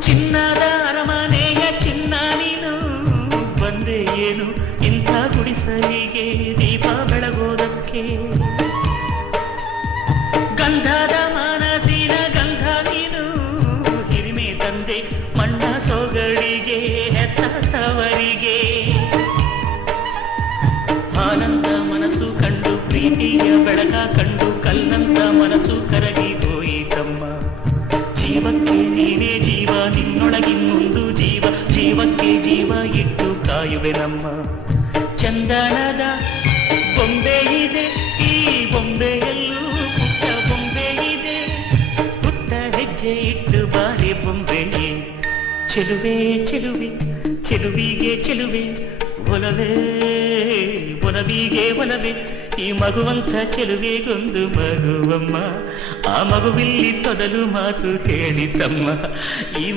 ಚಿನ್ನದ ಅರಮನೆಯ ಚಿನ್ನ ನೀನು ಬಂದೆ ಏನು ಇಂಥ ಗುಡಿಸಲಿಗೆ ದೀಪ ಬೆಳಗೋದಕ್ಕೆ ಗಂಧದ ಮನಸ್ಸಿನ ಗಂಧ ನೀನು ಹಿರಿಮೆ ತಂದೆ ಮಣ್ಣ ಸೊಗಡಿಗೆ ಹೆತ್ತವರಿಗೆ ಆನಂದ ಮನಸ್ಸು ಕಂಡು ಪ್ರೀತಿಯ ಬೆಳಕ ಕಂಡು ಕಲ್ಲಂತ ಮನಸ್ಸು ಕರಗಿ ಹೋಯಿತಮ್ಮ ಜೀವಕ್ಕೆ ನೀನೇ ಜೀವ ನಿನ್ನೊಳಗಿನ್ನೊಂದು ಜೀವ ಜೀವಕ್ಕೆ ಜೀವ ಇಟ್ಟು ಕಾಯುವೆ ನಮ್ಮ ಚಂದನದ ಬೊಂಬೆ ಇದೆ ಈ ಬೊಂಬೆಯಲ್ಲೂ ಪುಟ್ಟ ಬೊಂಬೆ ಇದೆ ಪುಟ್ಟ ಹೆಜ್ಜೆ ಇಟ್ಟು ಬಾರಿ ಬೊಂಬೆಯೇ ಚೆಲುವೆ ಚೆಲುವೆ ಚೆಲುವಿಗೆ ಚೆಲುವೆ ಒಲವೇ ಒಲವಿಗೆ ಒಲವೇ ಈ ಮಗುವಂಥ ಚೆಲುವೆಗೊಂದು ಮಗುವಮ್ಮ ಆ ಮಗುವಿಲ್ಲಿ ತೊದಲು ಮಾತು ಹೇಳಿತಮ್ಮ ಈ